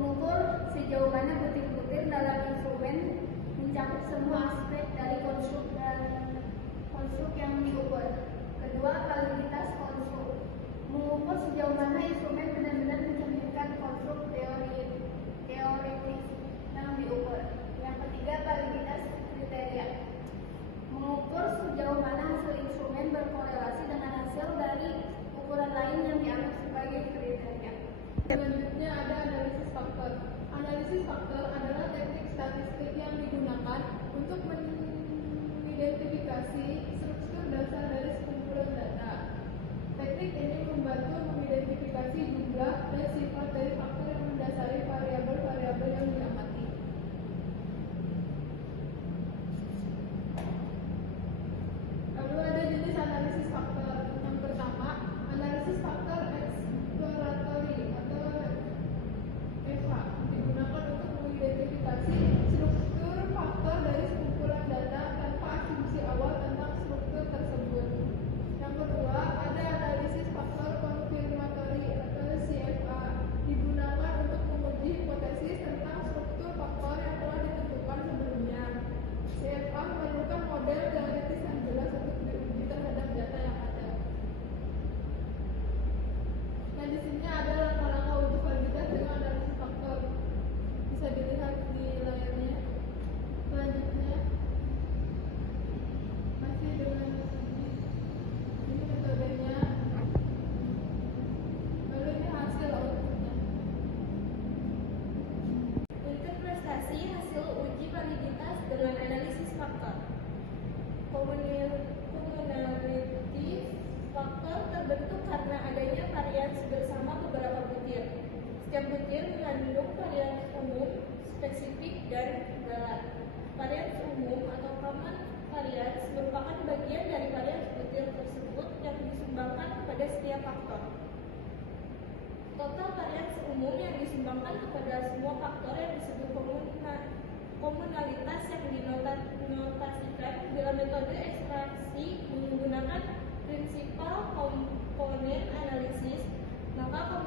mengukur sejauh mana butir-butir dalam instrumen mencakup semua aspek dari konstruk yang diukur. Kedua, validitas konstruk, mengukur sejauh mana instrumen benar-benar mencerminkan konstruk teoretis yang diukur. Yang ketiga, validitas kriteria, mengukur sejauh mana hasil instrumen berkorelasi dengan hasil dari ukuran lain yang dianggap sebagai kriteria. Selanjutnya ada analisis faktor. Analisis faktor adalah teknik statistik yang digunakan untuk mengidentifikasi struktur dasar dari sekumpulan data. Teknik ini membantu mengidentifikasi jumlah dan sifat dari faktor yang mendasari variabel-variabel yang diamati. Lalu ada jenis analisis faktor. Yang pertama, analisis faktor eksploratory atau EVA, digunakan untuk mengidentifikasi struktur faktor dari sekumpulan data tanpa asumsi awal tentang struktur tersebut. Yang kedua, ada analisis faktor konfirmatory atau CFA, digunakan untuk menguji hipotesis tentang struktur faktor yang telah ditentukan sebelumnya. CFA memerlukan model teoritis yang jelas untuk diuji terhadap data yang ada. Nah, di sini ada langkah-langkah uji validitas dengan analisis faktor. Bisa dilihat di layarnya. Selanjutnya, masih dengan uji. Ini metodenya. Lalu ini hasil outputnya. Interpretasi hasil uji validitas dengan analisis faktor. Communality faktor terbentuk karena adanya varians bersama beberapa butir. Setiap butir mengandung varians umum, spesifik, dan galat. Varians umum atau common varians merupakan bagian dari varians butir tersebut yang disumbangkan kepada setiap faktor. Total varians umum yang disumbangkan kepada semua faktor yang disebut komunalitas yang dinotasikan dalam metode ekstraksi menggunakan prinsipal komponen analisis, maka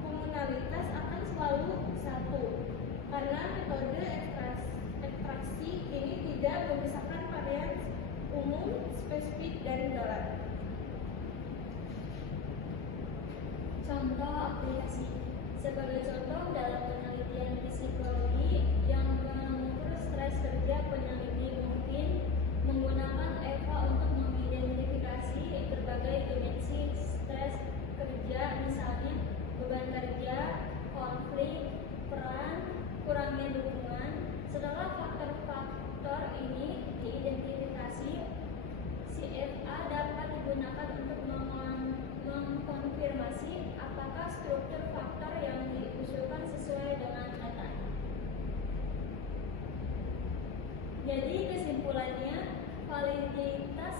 komunalitas akan selalu satu karena metode ekstraksi ini tidak memisahkan varians umum, spesifik, dan galat. Contoh aplikasi. Sebagai contoh, dalam penelitian psikologi yang mengukur stres kerja, peneliti mungkin menggunakan EVA untuk mengidentifikasi berbagai dimensi stres kerja, misalnya beban kerja, konflik, peran, kurangnya dukungan. Setelah faktor-faktor ini diidentifikasi, CFA dapat digunakan untuk mengkonfirmasi apakah struktur faktor yang diusulkan sesuai dengan data. Jadi kesimpulannya, validitas